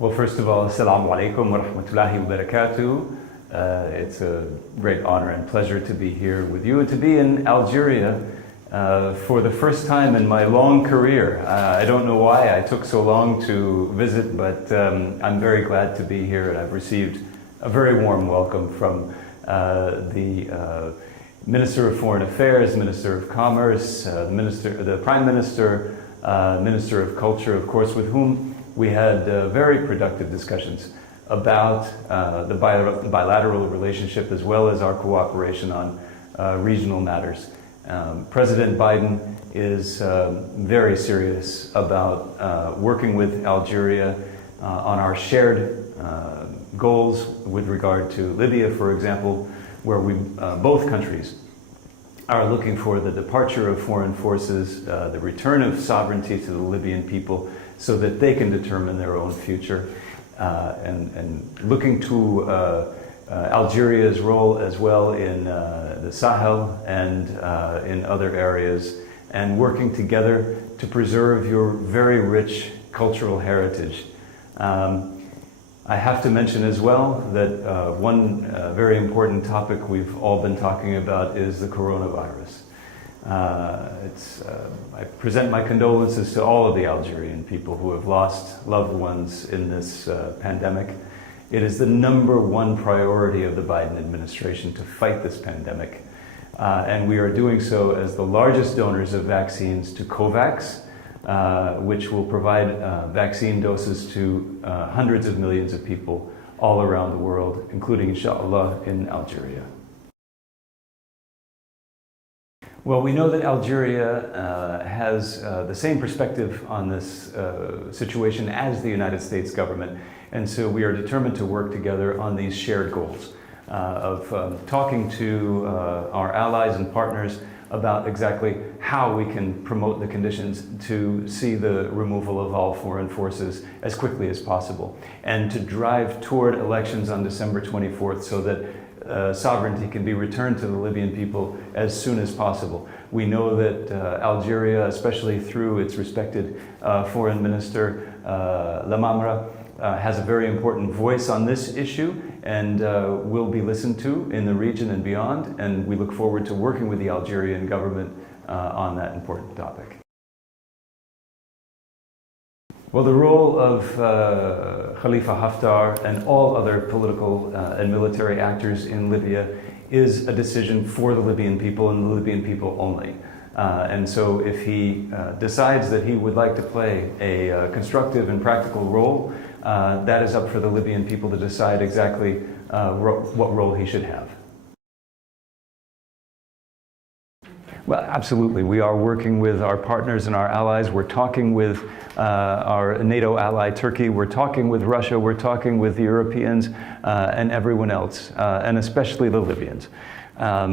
Well, first of all, assalamu alaikum wa rahmatullahi wa barakatuh. It's a great honor and pleasure to be here with you and to be in Algeria for the first time in my long career. I don't know why I took so long to visit, but I'm very glad to be here, and I've received a very warm welcome from the Minister of Foreign Affairs, Minister of Commerce, the Prime Minister, Minister of Culture, of course, with whom we had very productive discussions about the bilateral relationship as well as our cooperation on regional matters. President Biden is very serious about working with Algeria on our shared goals with regard to Libya, for example, where we, both countries are looking for the departure of foreign forces, the return of sovereignty to the Libyan people so that they can determine their own future, and looking to Algeria's role as well in the Sahel and in other areas, and working together to preserve your very rich cultural heritage. I have to mention as well that one very important topic we've all been talking about is the coronavirus. I present my condolences to all of the Algerian people who have lost loved ones in this pandemic. It is the #1 priority of the Biden administration to fight this pandemic. And we are doing so as the largest donors of vaccines to COVAX, which will provide vaccine doses to hundreds of millions of people all around the world, including, inshallah, in Algeria. Well, we know that Algeria has the same perspective on this situation as the United States government, and so we are determined to work together on these shared goals of talking to our allies and partners about exactly how we can promote the conditions to see the removal of all foreign forces as quickly as possible, and to drive toward elections on December 24th so that sovereignty can be returned to the Libyan people as soon as possible. We know that Algeria, especially through its respected foreign minister, Lamamra, has a very important voice on this issue and will be listened to in the region and beyond, and we look forward to working with the Algerian government on that important topic. Well, the role of Khalifa Haftar and all other political and military actors in Libya is a decision for the Libyan people and the Libyan people only. And so if he decides that he would like to play a constructive and practical role, that is up for the Libyan people to decide exactly what role he should have. Well, absolutely. We are working with our partners and our allies. We're talking with our NATO ally, Turkey. We're talking with Russia. We're talking with the Europeans and everyone else, and especially the Libyans,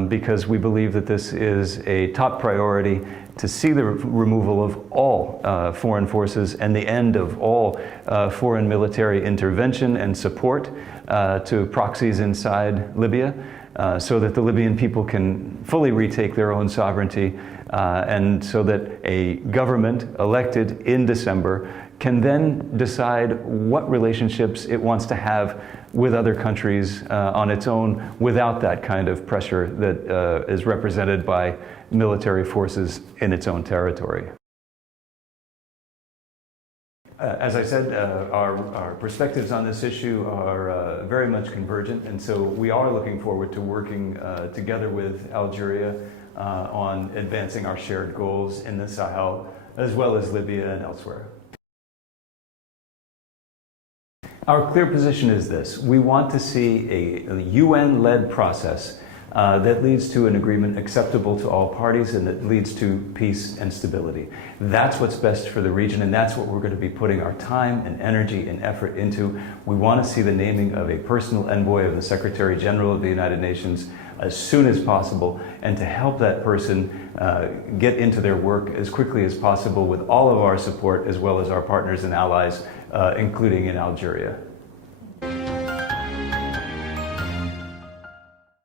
because we believe that this is a top priority to see the removal of all foreign forces and the end of all foreign military intervention and support to proxies inside Libya. So that the Libyan people can fully retake their own sovereignty, and so that a government elected in December can then decide what relationships it wants to have with other countries on its own without that kind of pressure that is represented by military forces in its own territory. As I said, our perspectives on this issue are very much convergent, and so we are looking forward to working together with Algeria on advancing our shared goals in the Sahel, as well as Libya and elsewhere. Our clear position is this: we want to see a UN-led process that leads to an agreement acceptable to all parties and that leads to peace and stability. That's what's best for the region, and that's what we're going to be putting our time and energy and effort into. We want to see the naming of a personal envoy of the Secretary General of the United Nations as soon as possible, and to help that person get into their work as quickly as possible with all of our support as well as our partners and allies, including in Algeria.